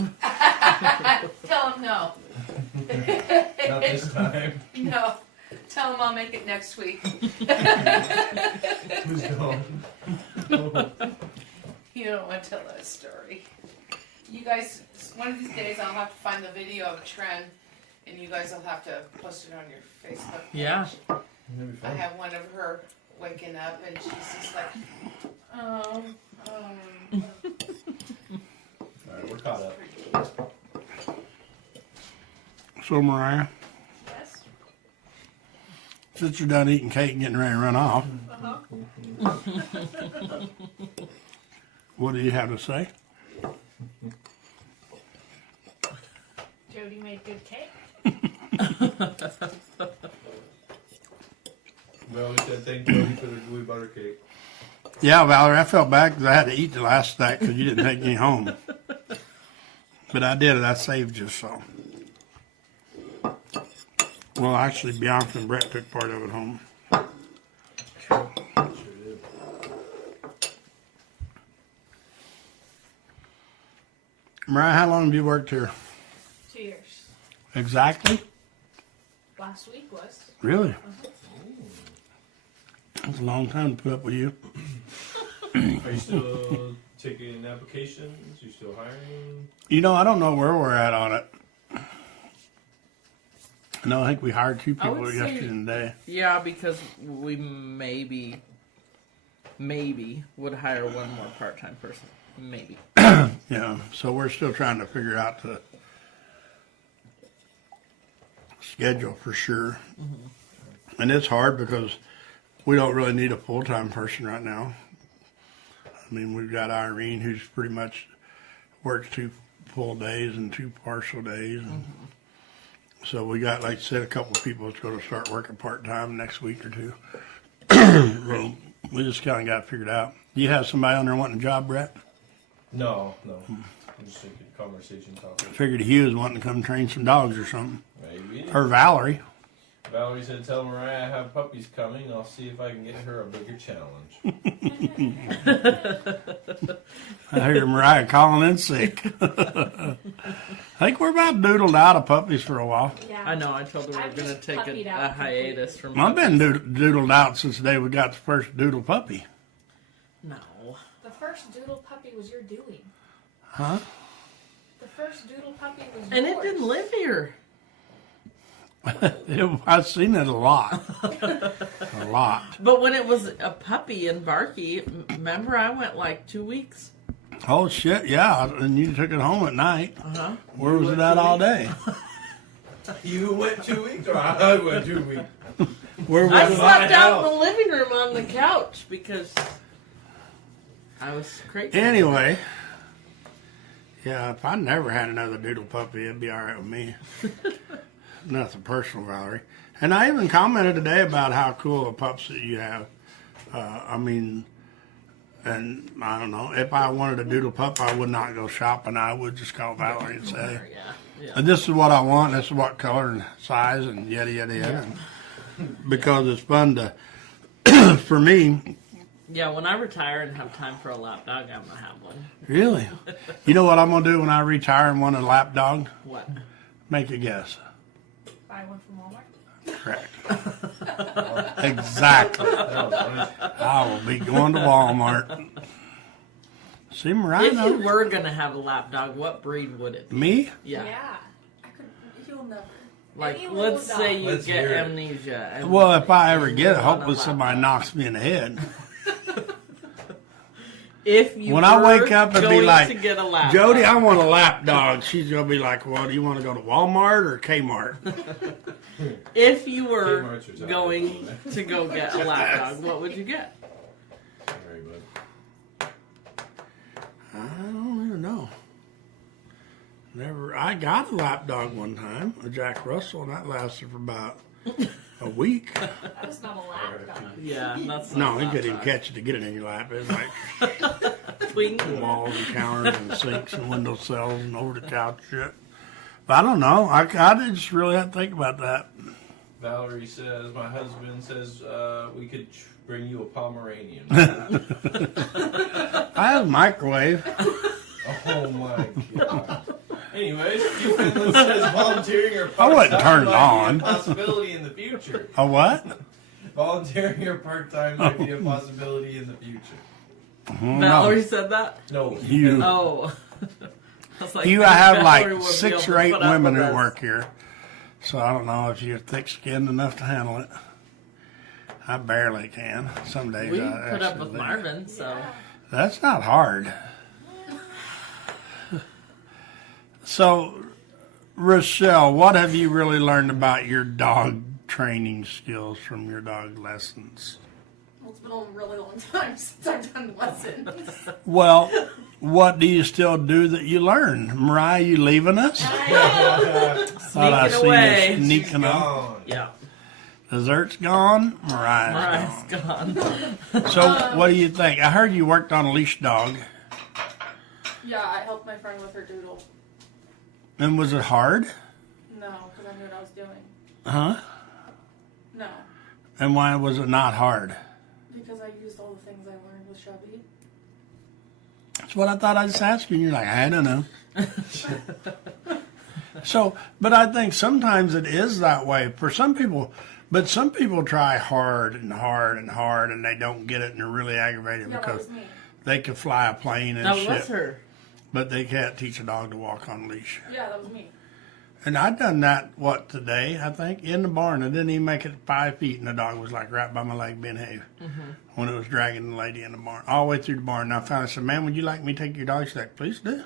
Tell him no. Not this time. No. Tell him I'll make it next week. Who's going? You don't want to tell that story. You guys, one of these days I'll have to find the video of Trent, and you guys will have to post it on your Facebook page. Yeah. That'd be I fun. have one of her waking up, and she's just like, Alright, we're caught up. So Mariah, Yes. since you're done eating cake and getting ready to run off, what do you have to say? Jody made good cake. We always said thank Jody for the gooey butter cake. Yeah, Valerie, I felt bad because I had to eat the last stack because you didn't take any home. But I did it. I saved you, so. Well, actually, Bianca and Brett took part of it home. Sure did. Mariah, how long have you worked here? 2 years. Exactly? Last week was. Really? That's a long time to put up with you. Are you still taking applications? You still hiring? You know, I don't know where we're at on it. No, I think we hired 2 I people would yesterday say- and today. Yeah, because we maybe would hire one more part-time person. Maybe. Yeah, so we're still trying to figure out the schedule for sure. Mm-hmm. And it's hard because we don't really need a full-time person right now. I mean, we've got Irene who's pretty much works 2 full days and 2 partial days. And so we got, like I said, a couple of people that's going to start working part-time next week or 2. Well, we just kind of got it figured out. You have somebody on there wanting a job, Brett? No. I'm just thinking conversation topic. Figured he was wanting to come train some dogs or something. Maybe. Or Valerie. Valerie said, tell Mariah I have puppies coming. I'll see if I can get her a bigger challenge. I hear Mariah calling in sick. I think we're about doodled out of puppies for a while. Yeah. I know. I told her we I'm were going to just take puppied a out hiatus from. I've been doodled out since the day we got the first doodle puppy. No. The first doodle puppy was your doing. Huh? The first doodle puppy was And yours. it didn't live here. I've seen it a lot. A lot. But when it was a puppy in Barkey, remember I went like 2 weeks. Oh, shit, yeah. And you took it home at night. Uh-huh. Where was it at all day? You went 2 weeks, or I went 2 weeks. Where I was it? slept out in the living room on the couch because I was crazy. Anyway. Yeah, if I never had another doodle puppy, it'd be all right with me. Nothing personal, Valerie. And I even commented today about how cool of pups that you have. I mean, and I don't know, if I wanted a doodle pup, I would not go shopping. I would just call Valerie and say, Yeah. and this is what I want, this is what color and size and yada, yada, yada. Because it's fun to, for me, Yeah, when I retire and have time for a lap dog, I'm going to have one. really. You know what I'm going to do when I retire and want a lap dog? What? Make a guess. Buy one from Walmart. Correct. Exactly. That was nice. I will be going to Walmart. See, Mariah If you knows. were gonna have a lap dog, what breed would it be? Me? Yeah. I could. You'll never. Like, Any little let's say you Let's get hear it. amnesia. And Well, if I ever get it, you want a hopefully lap somebody dog. knocks me in the head. If you When I were wake up and be going like, to get a lap Jody, dog, I want a lap dog. She's gonna be like, "Well, do you want to go to Walmart or Kmart?" if you were Kmart's your job. going to go get a lap dog, what would you get? Sorry, bud. I don't even know. Never. I got a lap dog one time, a Jack Russell, and that lasted for about a week. That was not a lap dog. Yeah, that's No, not you a couldn't even lap catch it to get it in your lap. It was like dog. Twink. walls and counters and sinks and window sills and over the couch shit. But I don't know. I just really had to think about that. Valerie says, my husband says we could bring you a Pomeranian. I have a microwave. Oh my god. Anyways, Hugh Penland says volunteering or I wouldn't turn it might on. be a possibility in the future. A what? Volunteering or part-time might be a possibility in the future. Valerie said that? No, You. Oh. I was like, I have Valerie like would be 6 able or to 8 put up women with who us. work here. So I don't know if you're thick-skinned enough to handle it. I barely can. Some days We I put up actually with do. Marvin, so. That's not hard. So, Rochelle, what have you really learned about your dog training skills from your dog lessons? Well, it's been a really long time since I've done lessons. Well, what do you still do that you learned? Mariah, you leaving us? Thought I Sneaking seen away. you sneaking up. gone. Yeah. Dessert's gone. Mariah's Mariah's gone. gone. So, what do you think? I heard you worked on a leash dog. Yeah, I helped my friend with her doodle. And was it hard? No, because I knew what I was doing. Huh? No, And why was it not hard? because I used all the things I learned with Chevy. That's what I thought I'd just ask you. And you're like, I don't know. So, but I think sometimes it is that way for some people. But some people try hard and hard and hard, and they don't get it, and they're really aggravated Yeah, that because was me. they can fly a plane and That shit, was her. but they can't teach a dog to walk on a leash. Yeah, that was me. And I done that, today, I think, in the barn. I didn't even make it 5 feet, and the dog was like right by my leg being hay when it was dragging the lady in the barn, all the way through the barn. And I finally said, "Ma'am, would you like me to take your dog?" She's like, "Please do."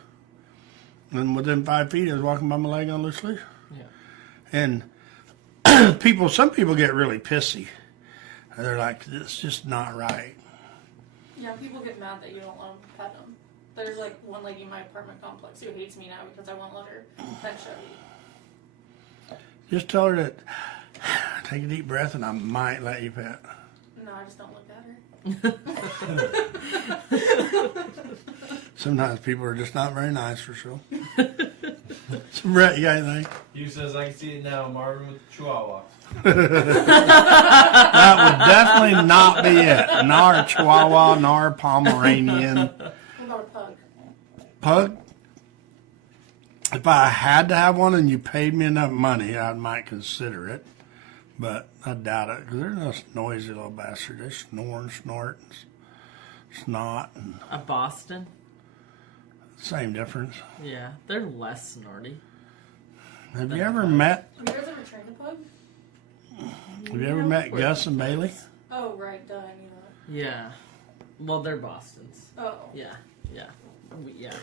And within 5 feet, I was walking by my leg on loose leash. Yeah. And some people get really pissy. They're like, "It's just not right." Yeah, people get mad that you don't let them pet them. There's like one lady in my apartment complex who hates me now because I won't let her pet Chevy. Just tell her that, take a deep breath, and I might let you pet. No, I just don't look at her. Sometimes people are just not very nice, for sure. So, Brett, you got anything? Hugh says, I can see it now, Marvin with the Chihuahua. That would definitely not be it. Nor a Chihuahua, nor a Pomeranian. What about a pug? Pug? If I had to have one and you paid me enough money, I might consider it. But I doubt it, because they're those noisy little bastards. They snore and snort and snot. And A Boston? same difference. Yeah, they're less snorty. Have you ever met Have you guys ever trained a pug? Gus and Bailey? Oh, right, duh, I knew that. Yeah. Well, they're Bostons. Oh. Yeah. Yeah. Yeah.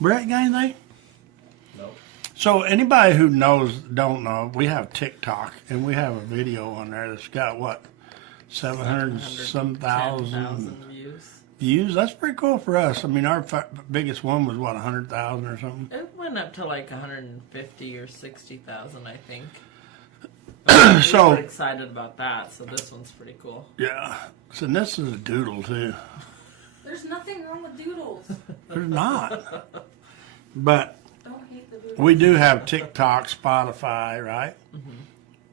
Brett, got anything? No. So anybody who don't know, we have TikTok and we have a video on there that's got what, 700 some thousand 10,000 views. views. That's pretty cool for us. I mean, our biggest one was what, 100,000 or something. It went up to like 150 or 60,000, I think. But So- we were excited about that, so this one's pretty cool. Yeah. So this is a doodle too. There's nothing wrong with doodles. There's not. But Don't hate the doodles. we do have TikTok, Spotify, right?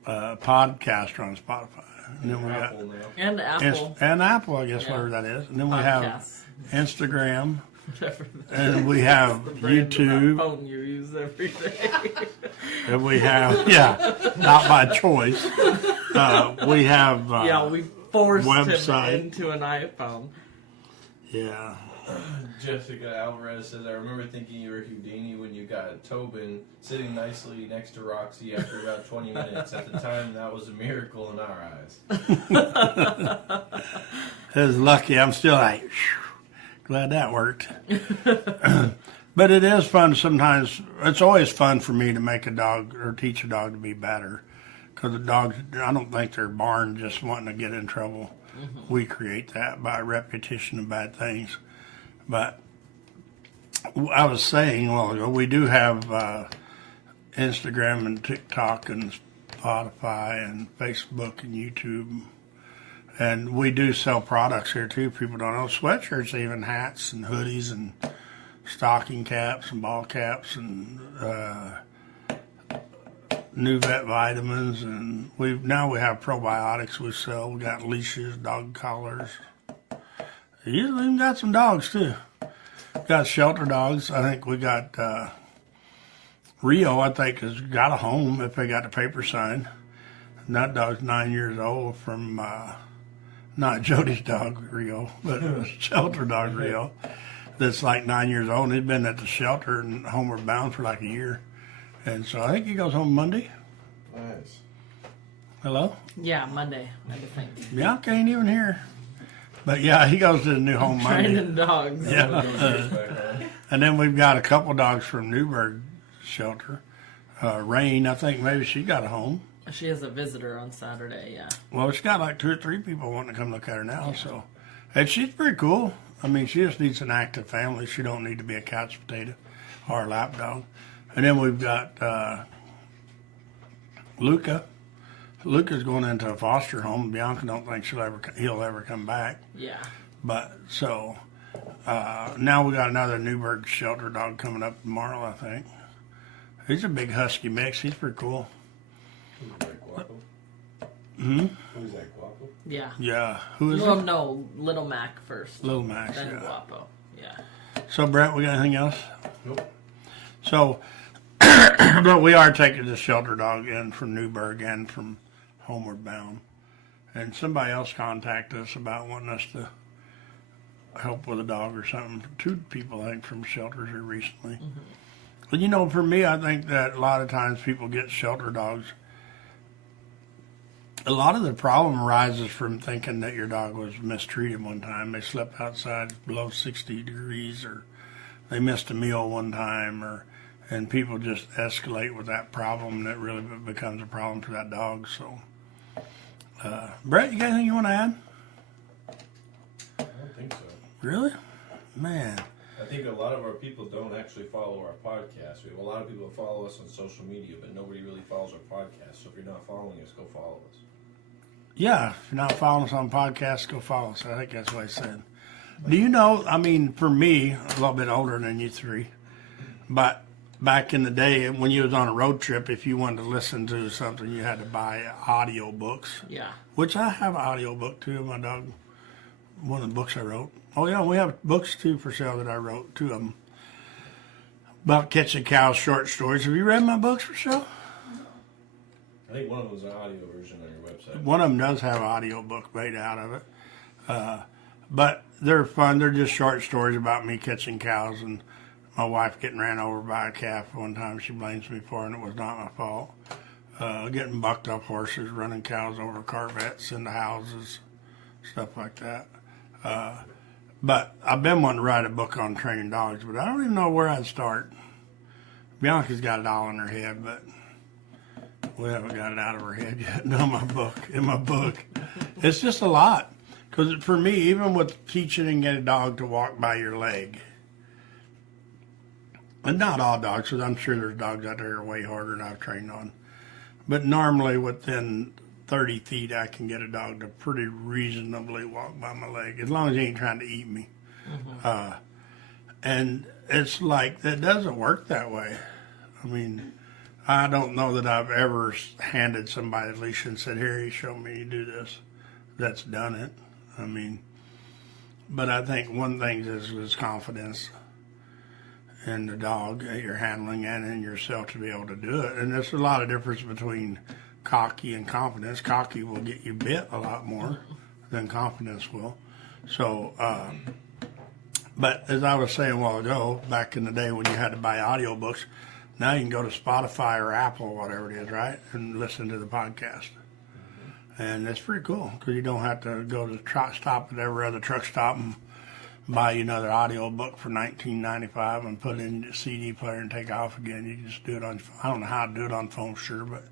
Podcaster on Spotify. And then we got Apple now. And Apple and Apple, I guess, Yeah. whatever that is. And then we have podcasts. Instagram, Whatever. and we have The brand of that YouTube, phone you use every day. and we have not by choice. We have Yeah, we forced website. him into an iPhone. Yeah. Jessica Alvarez says, I remember thinking you were Houdini when you got Tobin sitting nicely next to Roxy after about 20 minutes. At the time, that was a miracle in our eyes. It was lucky. I'm still like, whew, glad that worked. But it is fun sometimes. It's always fun for me to make a dog or teach a dog to be better. Because the dogs, I don't think they're born just wanting to get in trouble. We create that by repetition of bad things. But I was saying a while ago, we do have Instagram and TikTok and Spotify and Facebook and YouTube. And we do sell products here too. People don't know. Sweatshirts, even hats and hoodies and stocking caps and ball caps and new vet vitamins. And we have probiotics we sell. We got leashes, dog collars. Usually even got some dogs too. Got shelter dogs. I think we got Rio, I think, has got a home if they got the paper signed. And that dog's 9 years old from, not Jody's dog, Rio, but a shelter dog, Rio, that's like 9 years old. And he's been at the shelter and homeward bound for like a year. And so I think he goes home Monday. Nice. Hello? Yeah, Monday, I think. Yeah, I can't even hear. But yeah, he goes to the new home Monday. Training dogs. Yeah. And then we've got a couple dogs from Newburgh Shelter. Rain, I think maybe she got a home. She has a visitor on Saturday, yeah. Well, she's got like 2 or 3 people wanting to come look at her now. So, and she's pretty cool. I mean, she just needs an active family. She don't need to be a couch potato or a lap dog. And then we've got Luca. Luca's going into a foster home. Bianca don't think he'll ever come back. Yeah. But so now we got another Newburgh shelter dog coming up tomorrow, I think. He's a big husky mix. He's pretty cool. Who's that, Guapo? Hmm? Who's that, Guapo? Yeah. Yeah. Who is Well, it? no, Little Mac first. Little Max. Then Yeah. Guapo. Yeah. So Brett, we got anything else? Nope. So, but we are taking the shelter dog in from Newburgh and from Homeward Bound. And somebody else contacted us about wanting us to help with a dog or something. 2 people, I think, from shelters here recently. But you know, for me, I think that a lot of times people get shelter dogs. A lot of the problem arises from thinking that your dog was mistreated one time. They slept outside below 60 degrees, or they missed a meal one time, and people just escalate with that problem, and it really becomes a problem for that dog. So, Brett, you got anything you want to add? I don't think so. Really? Man. I think a lot of our people don't actually follow our podcast. We have a lot of people that follow us on social media, but nobody really follows our podcast. So if you're not following us, go follow us. Yeah, if you're not following us on podcasts, go follow us. I think that's what I said. Do you know, I mean, for me, a little bit older than you 3, but back in the day when you was on a road trip, if you wanted to listen to something, you had to buy audio books. Yeah. Which I have an audio book too of my dog. One of the books I wrote. Oh yeah, we have books too for sale that I wrote, 2 of them. About catching cows, short stories. Have you read my books for sale? I think one of them was an audio version on your website. One of them does have an audio book made out of it. But they're fun. They're just short stories about me catching cows and my wife getting ran over by a calf one time. She blames me for it, and it was not my fault. Getting bucked up horses, running cows over Corvettes into houses, stuff like that. But I've been wanting to write a book on training dogs, but I don't even know where I'd start. Bianca's got it all in her head, but we haven't got it out of her head yet. No, in my book. It's just a lot. Because for me, even with teaching and getting a dog to walk by your leg, and not all dogs, because I'm sure there's dogs out there that are way harder than I've trained on. But normally within 30 feet, I can get a dog to pretty reasonably walk by my leg, as long as he ain't trying to eat me. And it's like, it doesn't work that way. I mean, I don't know that I've ever handed somebody a leash and said, here, you show me you do this. That's done it. I mean, But I think one thing is confidence in the dog that you're handling and in yourself to be able to do it. And there's a lot of difference between cocky and confidence. Cocky will get you bit a lot more than confidence will. So, but as I was saying a while ago, back in the day when you had to buy audiobooks, now you can go to Spotify or Apple or whatever it is, right, and listen to the podcast. And it's pretty cool because you don't have to go to the truck stop at every other truck stop and buy you another audio book for $19.95 and put it in the CD player and take off again. You can just do it on. I don't know how to do it on phone, sure, but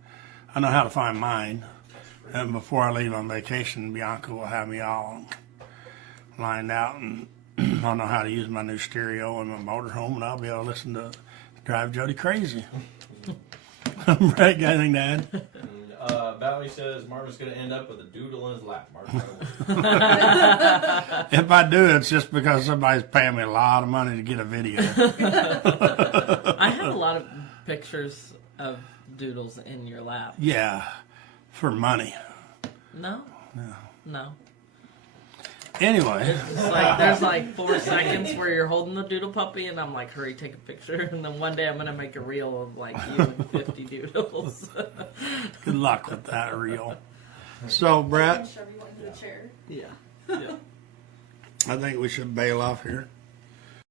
I know how to find mine. And before I leave on vacation, Bianca will have me all lined out, and I'll know how to use my new stereo in my motorhome, and I'll be able to listen to Drive Jody Crazy. Brett, got anything to add? Valley says Marvin's going to end up with a doodle in his lap. Mark my words. If I do, it's just because somebody's paying me a lot of money to get a video. I have a lot of pictures of doodles in your lap. Yeah, for money. No? No. Anyway. It's like, there's like 4 seconds where you're holding the doodle puppy, and I'm like, hurry, take a picture. And then one day I'm going to make a reel of like you and 50 doodles. Good luck with that reel. So, Brett, Shove you into the chair. Yeah. I think we should bail off here.